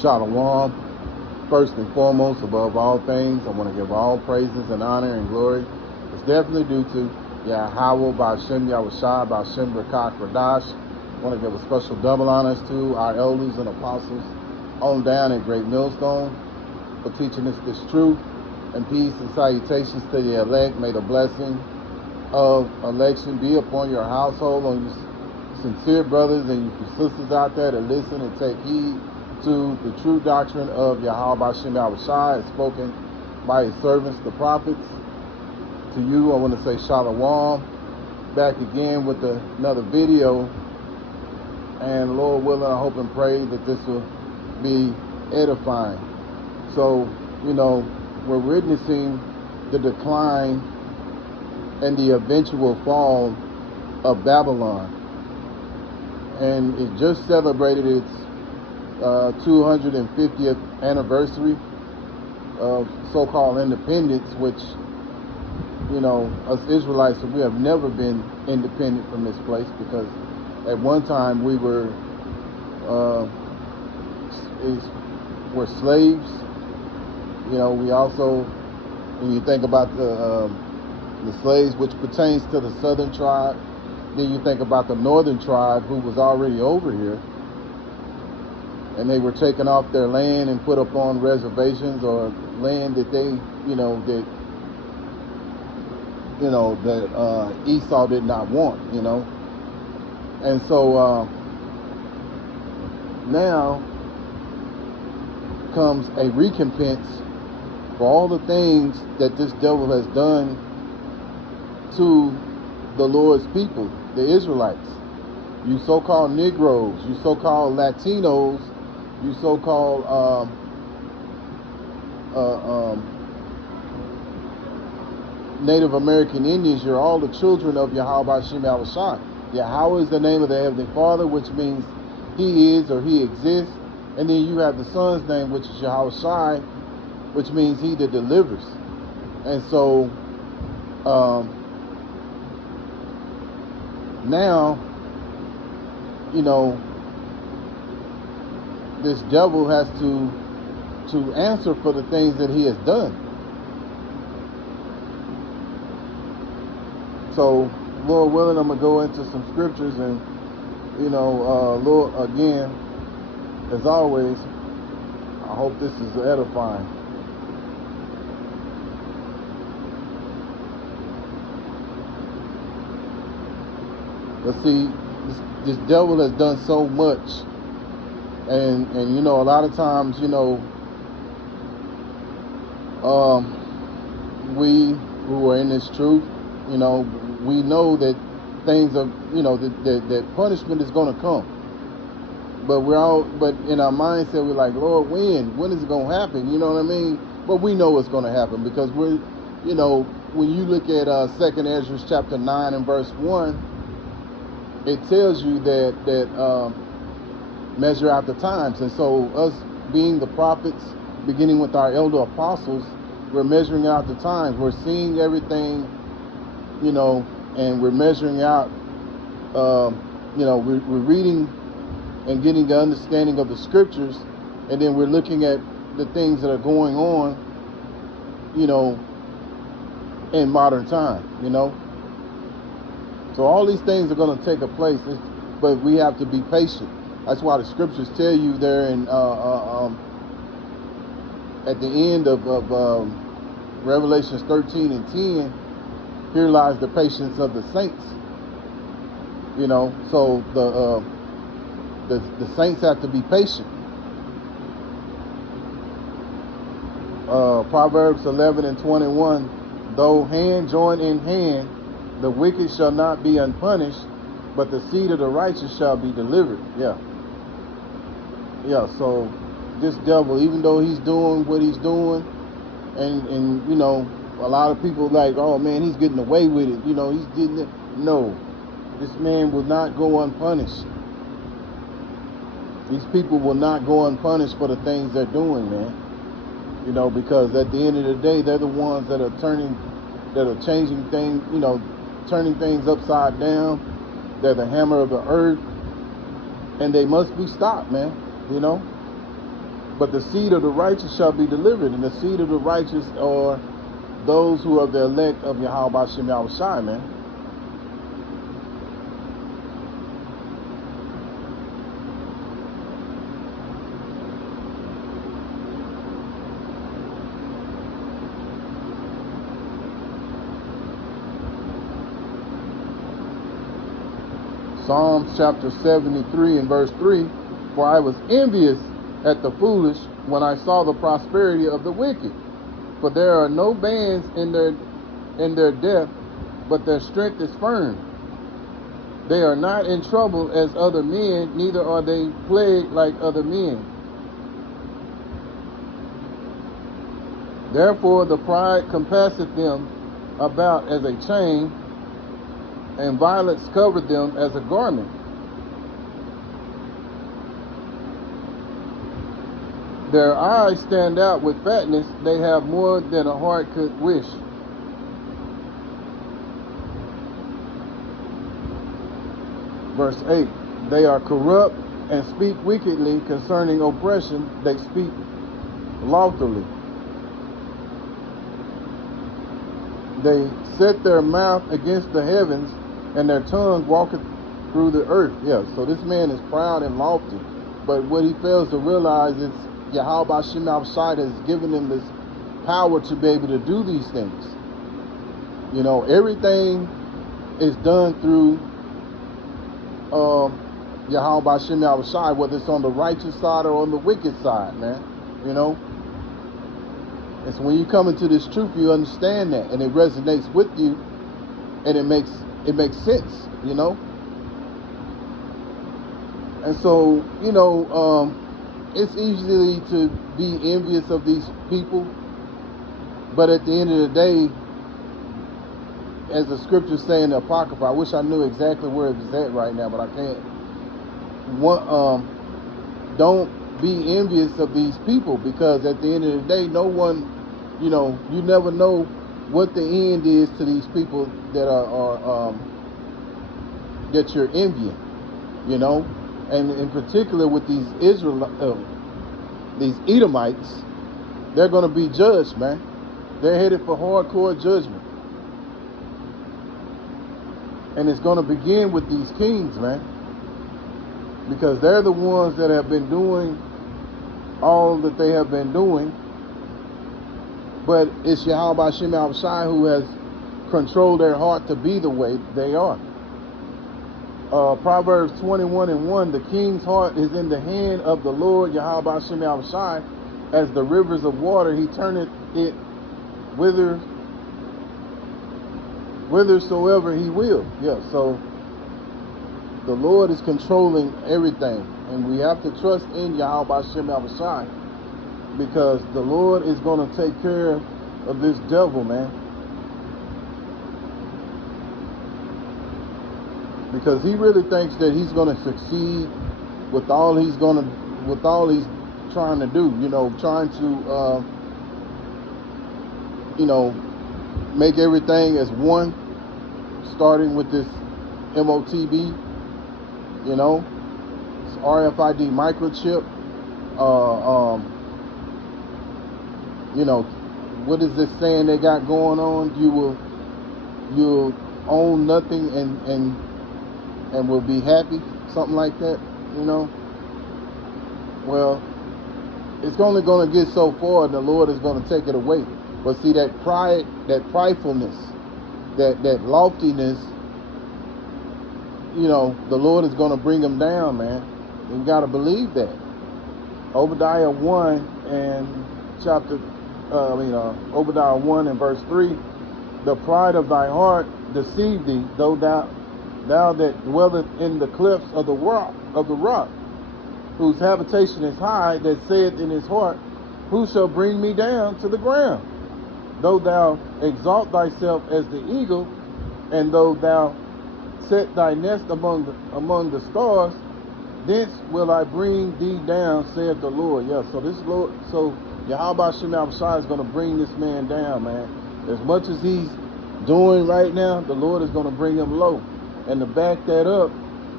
Shalom. First and foremost, above all things, I want to give all praises and honor and glory. It's definitely due to Yahweh Ba'Shem Yahushua Ba'Shem Rakak Radash. I want to give a special double honors to our elders and apostles on down at Great Millstone for teaching us this truth. And peace and salutations to the elect. May the blessing of election be upon your household, on your sincere brothers and your sisters out there to listen and take heed to the true doctrine of Yahweh Ba'Shem Yahushua as spoken by his servants, the prophets. To you, I want to say Shalom. Back again with another video. And Lord willing, I hope and pray that this will be edifying. So, we're witnessing the decline and the eventual fall of Babylon. And it just celebrated its 250th anniversary of so-called independence, which, us Israelites, we have never been independent from this place, because at one time we were slaves. We also, when you think about the slaves, which pertains to the southern tribe, then you think about the northern tribe who was already over here, and they were taken off their land and put up on reservations or land that they, that Esau did not want, And so now comes a recompense for all the things that this devil has done to the Lord's people, the Israelites. You so-called Negroes, you so-called Latinos, you so-called Native American Indians, you're all the children of Yahweh Ba'Shem Yahushua. Yahweh is the name of the Heavenly Father, which means He is or He exists. And then you have the Son's name, which is Yahushua, which means He that delivers. And so now, this devil has to answer for the things that he has done. So, Lord willing, I'm going to go into some scriptures, and, Lord, again, as always, I hope this is edifying. Let's see, this devil has done so much. And a lot of times, we who are in this truth, we know that things are, that punishment is going to come. But but in our mindset, we're like, Lord, when is it going to happen? You know what I mean? But we know it's going to happen, because we're, when you look at 2nd Ezra chapter 9 and verse 1, it tells you that measure out the times. And so us being the prophets, beginning with our elder apostles, we're measuring out the times. We're seeing everything, and we're measuring out, we're reading and getting the understanding of the scriptures, and then we're looking at the things that are going on, in modern time, So all these things are going to take a place, but we have to be patient. That's why the scriptures tell you there in at the end of Revelations 13 and 10, here lies the patience of the saints. So the saints have to be patient. Proverbs 11 and 21, though hand join in hand, the wicked shall not be unpunished, but the seed of the righteous shall be delivered. So this devil, even though he's doing what he's doing, and a lot of people like, oh man, he's getting away with it, he's getting it. No, this man will not go unpunished. These people will not go unpunished for the things they're doing, man. Because at the end of the day, they're the ones that are changing things, turning things upside down. They're the hammer of the earth, and they must be stopped, man. But the seed of the righteous shall be delivered, and the seed of the righteous are those who are the elect of Yahweh Shem Yahushai, man. Psalms chapter 73 and verse 3, for I was envious at the foolish when I saw the prosperity of the wicked. For there are no bands in their death, but their strength is firm. They are not in trouble as other men, neither are they plagued like other men. Therefore the pride compasseth them about as a chain, and violence covered them as a garment. Their eyes stand out with fatness, they have more than a heart could wish. Verse 8, they are corrupt and speak wickedly concerning oppression, they speak loftily. They set their mouth against the heavens, and their tongue walketh through the earth. Yeah, so this man is proud and lofty. But what he fails to realize is Yahweh Shem Yahushai has given him this power to be able to do these things. You know, everything is done through Yahweh Shem Yahushai, whether it's on the righteous side or on the wicked side, man. You know? And so when you come into this truth, you understand that, and it resonates with you, and it makes sense, you know. And so, you know, it's easy to be envious of these people, but at the end of the day, as the scriptures say in the Apocrypha, I wish I knew exactly where it's at right now, but I can't. Don't be envious of these people, because at the end of the day, no one, you know, you never know what the end is to these people that are that you're envying, you know. And in particular with these these Edomites, they're going to be judged, man. They're headed for hardcore judgment. And it's going to begin with these kings, man. Because they're the ones that have been doing all that they have been doing. But it's Yahweh Shem Yahushai who has controlled their heart to be the way they are. Proverbs 21:1, the king's heart is in the hand of the Lord Yahweh Shem Yahushai, as the rivers of water, he turneth it whithersoever he will. Yeah, so the Lord is controlling everything, and we have to trust in Yahweh Shem Yahushai, because the Lord is going to take care of this devil, man. Because he really thinks that he's going to succeed with all he's trying to do, you know, trying to you know, make everything as one, starting with this MOTB, you know, it's RFID microchip. You know, what is this saying they got going on? You'll own nothing and will be happy, something like that, you know. Well, it's only going to get so far, and the Lord is going to take it away. But see, that pride, that pridefulness, that loftiness, you know, the Lord is going to bring them down, man. You got to believe that. Obadiah 1 and Obadiah 1 and verse 3, the pride of thy heart deceive thee, though thou that dwelleth in the clefts of the rock, whose habitation is high, that saith in his heart, who shall bring me down to the ground? Though thou exalt thyself as the eagle, and though thou set thy nest among the stars, thence will I bring thee down, saith the Lord. Yeah, so this Lord, so Yahweh Shem Yahushai is going to bring this man down, man. As much as he's doing right now, the Lord is going to bring him low. And to back that up,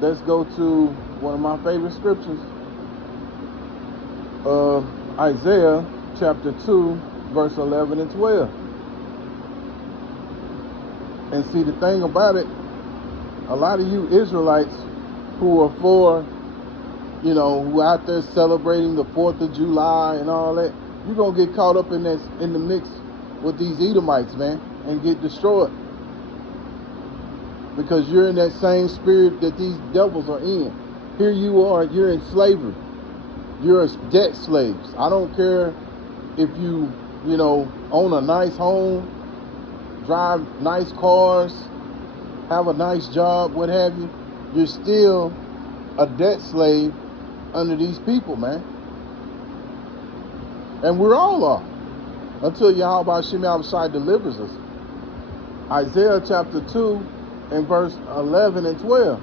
let's go to one of my favorite scriptures. Isaiah chapter 2, verse 11 and 12. And see, the thing about it, a lot of you Israelites who are for, who out there celebrating the 4th of July and all that, you're going to get caught up in this, in the mix with these Edomites, man, and get destroyed. Because you're in that same spirit that these devils are in. Here you are, you're in slavery. You're debt slaves. I don't care if you, own a nice home, drive nice cars, have a nice job, what have you. You're still a debt slave under these people, man. And we're all are. Until Yahweh Shem Yahushai delivers us. Isaiah chapter 2 and verse 11 and 12.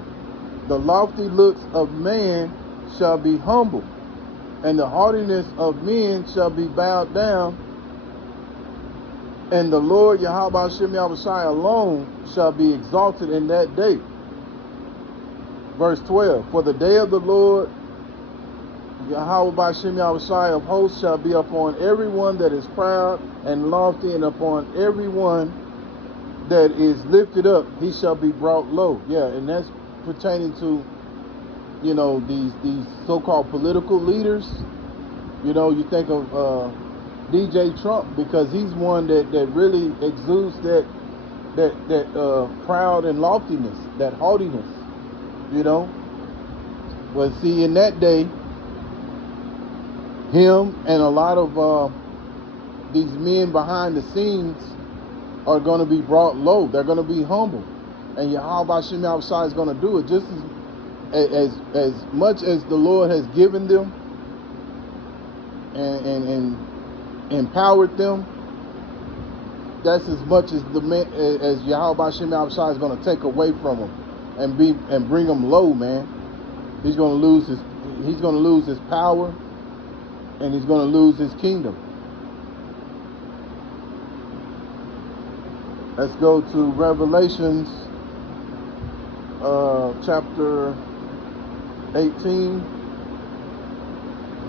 The lofty looks of man shall be humble, and the haughtiness of men shall be bowed down, and the Lord Yahweh Shem Yahushai alone shall be exalted in that day. Verse 12. For the day of the Lord Yahweh Shem Yahushai of hosts shall be upon everyone that is proud and lofty, and upon everyone that is lifted up he shall be brought low. Yeah, and that's pertaining to, these so-called political leaders. You think of DJ Trump, because he's one that really exudes that proud and loftiness, that haughtiness. But see, in that day, him and a lot of these men behind the scenes are going to be brought low. They're going to be humble, and Yahweh Shem Yahushai is going to do it just as much as the Lord has given them and empowered them. That's as much as as Yahweh Shem Yahushai is going to take away from them and bring them low, man. He's going to lose his power, and he's going to lose his kingdom. Let's go to Revelations chapter 18.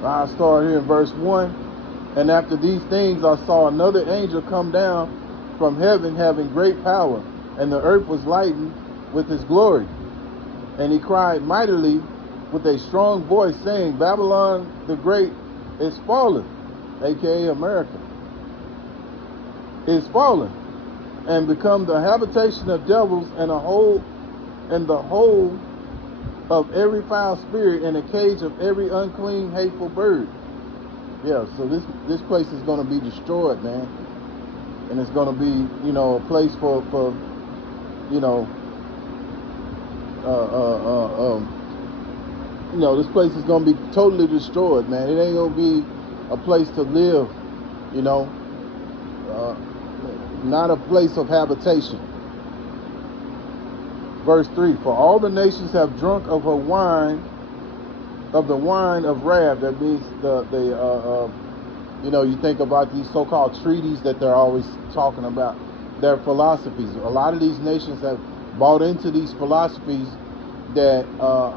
I start here in verse 1. And after these things I saw another angel come down from heaven, having great power, and the earth was lightened with his glory. And he cried mightily with a strong voice, saying, Babylon the Great is fallen, aka America, is fallen, and become the habitation of devils, and the hole of every foul spirit, and a cage of every unclean, hateful bird. Yeah, so this place is going to be destroyed, man, and it's going to be, a place for this place is going to be totally destroyed, man. It ain't going to be a place to live, not a place of habitation. Verse 3, for all the nations have drunk of her wine, of the wine of wrath. That means you think about these so-called treaties that they're always talking about, their philosophies. A lot of these nations have bought into these philosophies that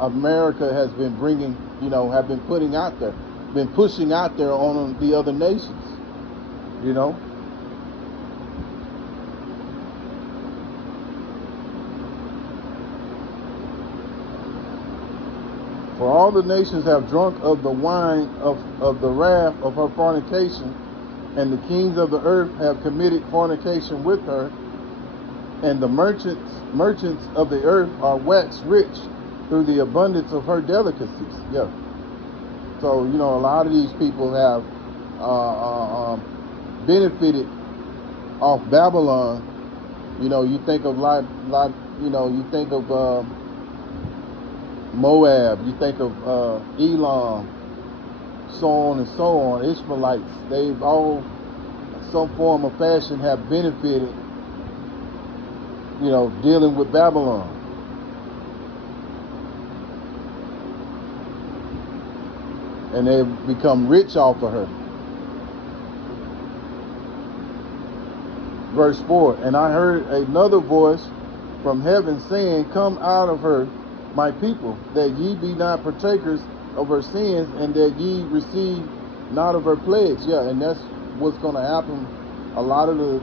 America has been bringing, have been putting out there, been pushing out there on the other nations, For all the nations have drunk of the wine of the wrath of her fornication, and the kings of the earth have committed fornication with her, and the merchants of the earth are waxed rich through the abundance of her delicacies. Yeah. So, a lot of these people have benefited off Babylon. You think of you think of Moab, you think of Elam, so on and so on. Ishmaelites, they've all, some form of fashion, have benefited, dealing with Babylon. And they've become rich off of her. Verse 4, and I heard another voice from heaven saying, come out of her, my people, that ye be not partakers of her sins, and that ye receive not of her plagues. Yeah, and that's what's going to happen. A lot of the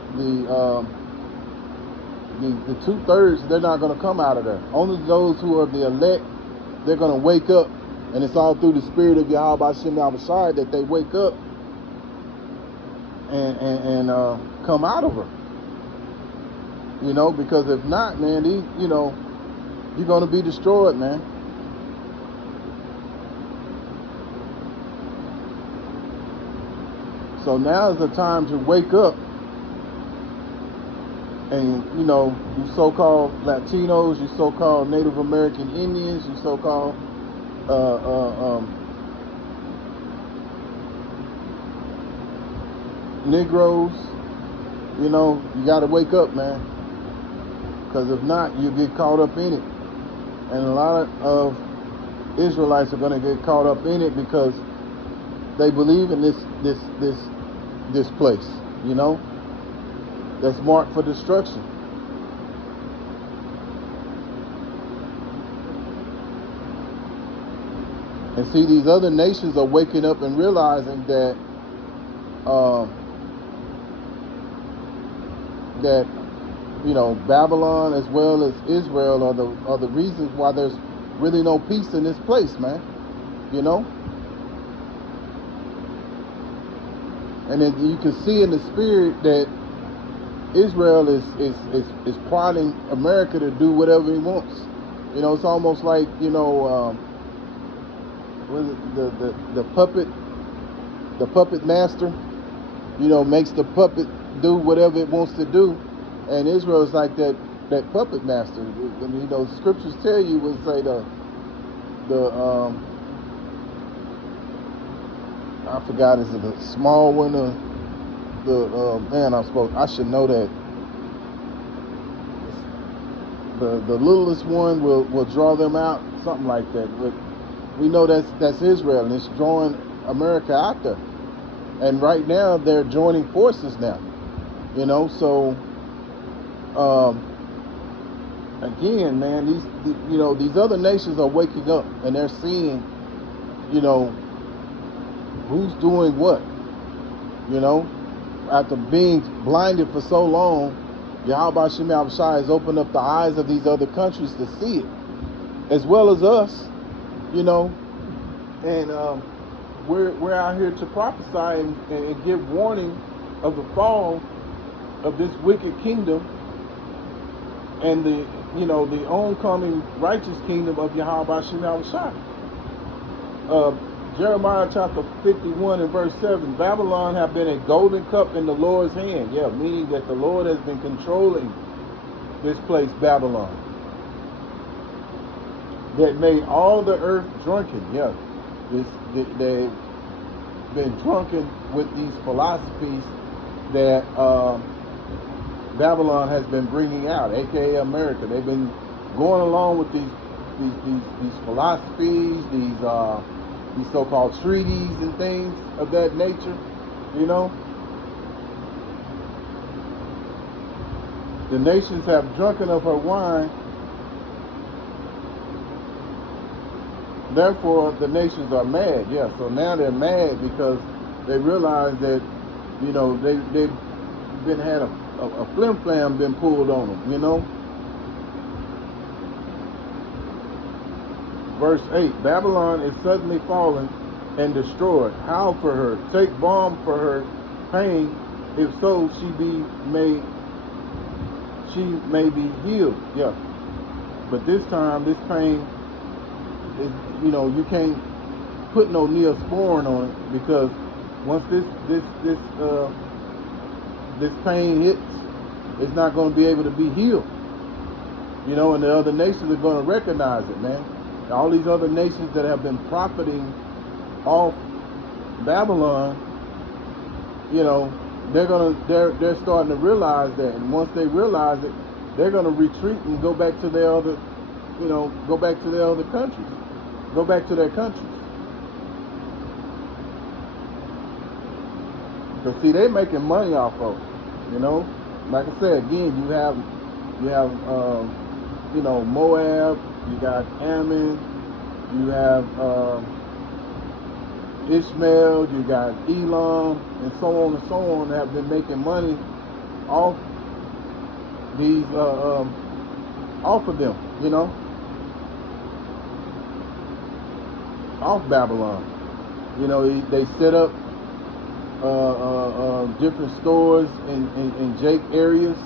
2/3, they're not going to come out of there. Only those who are the elect, they're going to wake up, and it's all through the spirit of Yahweh Shem Yahushai that they wake up and come out of her. You know, because if not, man, you're going to be destroyed, man. So now is the time to wake up. And, you so-called Latinos, you so-called Native American Indians, you so-called Negroes, you got to wake up, man. Because if not, you get caught up in it. And a lot of Israelites are going to get caught up in it because they believe in this place, that's marked for destruction. And see, these other nations are waking up and realizing that Babylon as well as Israel are the reasons why there's really no peace in this place, man. And then you can see in the spirit that Israel is prodding America to do whatever he wants. It's almost like the puppet master, makes the puppet do whatever it wants to do, and Israel is like that puppet master. The scriptures tell you, would say I forgot, is it the small one? I should know that. The littlest one will draw them out, something like that. But we know that's Israel, and it's drawing America out there. And right now they're joining forces now. So again, man, these other nations are waking up, and they're seeing, who's doing what. After being blinded for so long, Yahweh Shem Yahushai has opened up the eyes of these other countries to see it, as well as us, and we're out here to prophesy and give warning of the fall of this wicked kingdom and the oncoming righteous kingdom of Yahweh Shem Yahushai. Jeremiah chapter 51 and verse 7, Babylon have been a golden cup in the Lord's hand. Yeah, meaning that the Lord has been controlling this place, Babylon, that made all the earth drunken. Yeah, they've been drunken with these philosophies that Babylon has been bringing out, aka America. They've been going along with these philosophies, these so-called treaties and things of that nature. The nations have drunken of her wine. Therefore, the nations are mad. Yeah, so now they're mad because they realize that, they've been had a flim-flam been pulled on them, Verse 8, Babylon is suddenly fallen and destroyed. Howl for her. Take balm for her pain. If so, she may be healed. Yeah. But this time, this pain is, you can't put no Neosporin on it, because once this pain hits, it's not going to be able to be healed. And the other nations are going to recognize it, man. All these other nations that have been profiting off Babylon, they're starting to realize that, and once they realize it, they're going to retreat and go back to their other, go back to their other countries, go back to their countries. Because see, they're making money off of it, Like I said, again, you have Moab, you got Ammon, you have Ishmael, you got Elam, and so on, that have been making money off these, off of them, you know, off Babylon. You know, they set up different stores in Jake areas,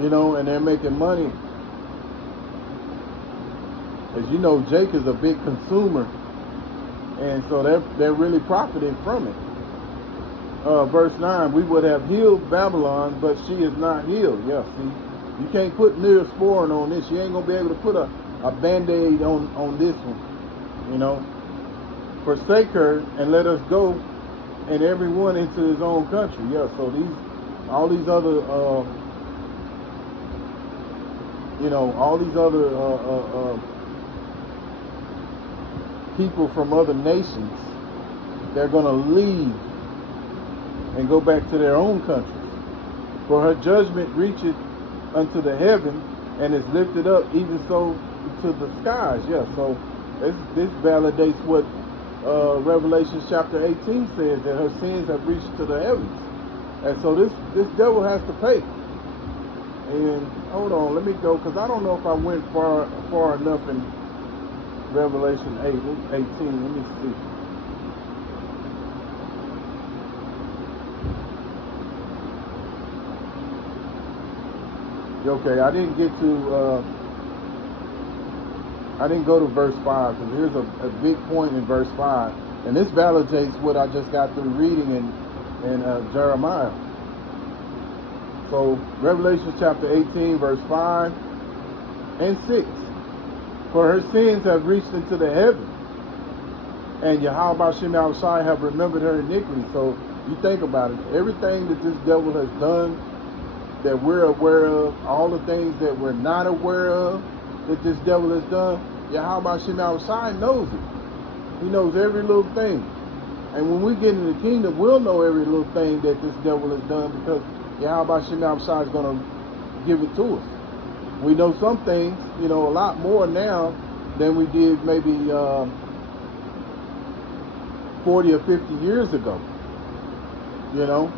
you know, and they're making money. As you know, Jake is a big consumer, and so they're really profiting from it. Verse 9, we would have healed Babylon, but she is not healed. Yeah, see, you can't put Neosporin on this. You ain't gonna be able to put a band-aid on this one, you know. Forsake her and let us go, and everyone into his own country. Yeah, so all these other people from other nations, they're going to leave and go back to their own countries. For her judgment reacheth unto the heaven, and is lifted up even so to the skies. Yeah, so this validates what Revelation chapter 18 says, that her sins have reached to the heavens. And so this devil has to pay. And hold on, let me go, because I don't know if I went far enough in Revelation 18. Let me see. Okay, I didn't go to verse 5, because here's a big point in verse 5, and this validates what I just got through reading in Jeremiah. So Revelation chapter 18, verse 5 and 6. For her sins have reached into the heaven, and Yahweh Shem Yahushai have remembered her iniquity. So you think about it, everything that this devil has done that we're aware of, all the things that we're not aware of that this devil has done, Yahweh Shem Yahushai knows it. He knows every little thing. And when we get in the kingdom, we'll know every little thing that this devil has done, because Yahweh Shem Yahushai is going to give it to us. We know some things, you know, a lot more now than we did maybe 40 or 50 years ago, you know,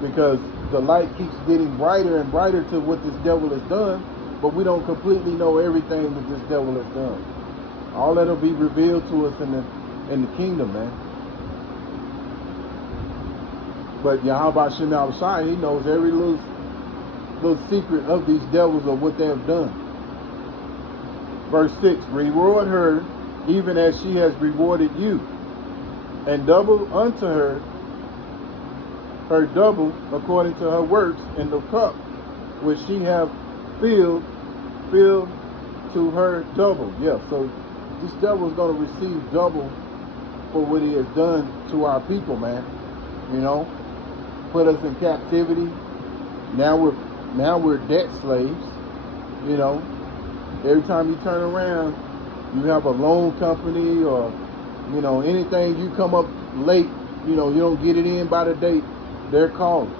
because the light keeps getting brighter and brighter to what this devil has done, but we don't completely know everything that this devil has done. All that'll be revealed to us in the kingdom, man. But Yahweh Shem Yahushai, he knows every little secret of these devils, of what they have done. Verse 6, reward her even as she has rewarded you, and double unto her double according to her works, in the cup which she have filled to her double. Yeah, so this devil is going to receive double for what he has done to our people, man. You know, put us in captivity. Now we're debt slaves. You know, every time you turn around, you have a loan company, or, you know, anything, you come up late, you know, you don't get it in by the date, they're calling.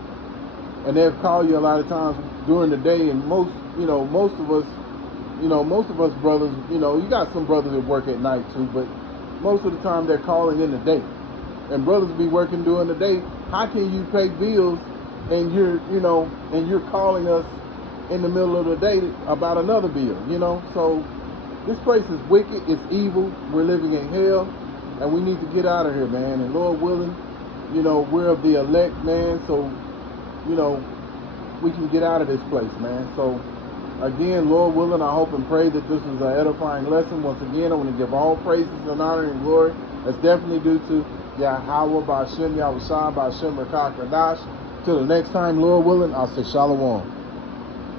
And they'll call you a lot of times during the day, and most of us brothers, you know, you got some brothers that work at night too, but most of the time they're calling in the day. And brothers be working during the day. How can you pay bills and you're calling us in the middle of the day about another bill, you know? So this place is wicked, it's evil, we're living in hell, and we need to get out of here, man. And Lord willing, you know, we're of the elect, man, so, you know, we can get out of this place, man. So again, Lord willing, I hope and pray that this is an edifying lesson. Once again, I want to give all praises and honor and glory. That's definitely due to Yahweh Ba'Shem Yahushua Ba'Shem Rakak Radash. Till the next time, Lord willing, I'll say Shalom.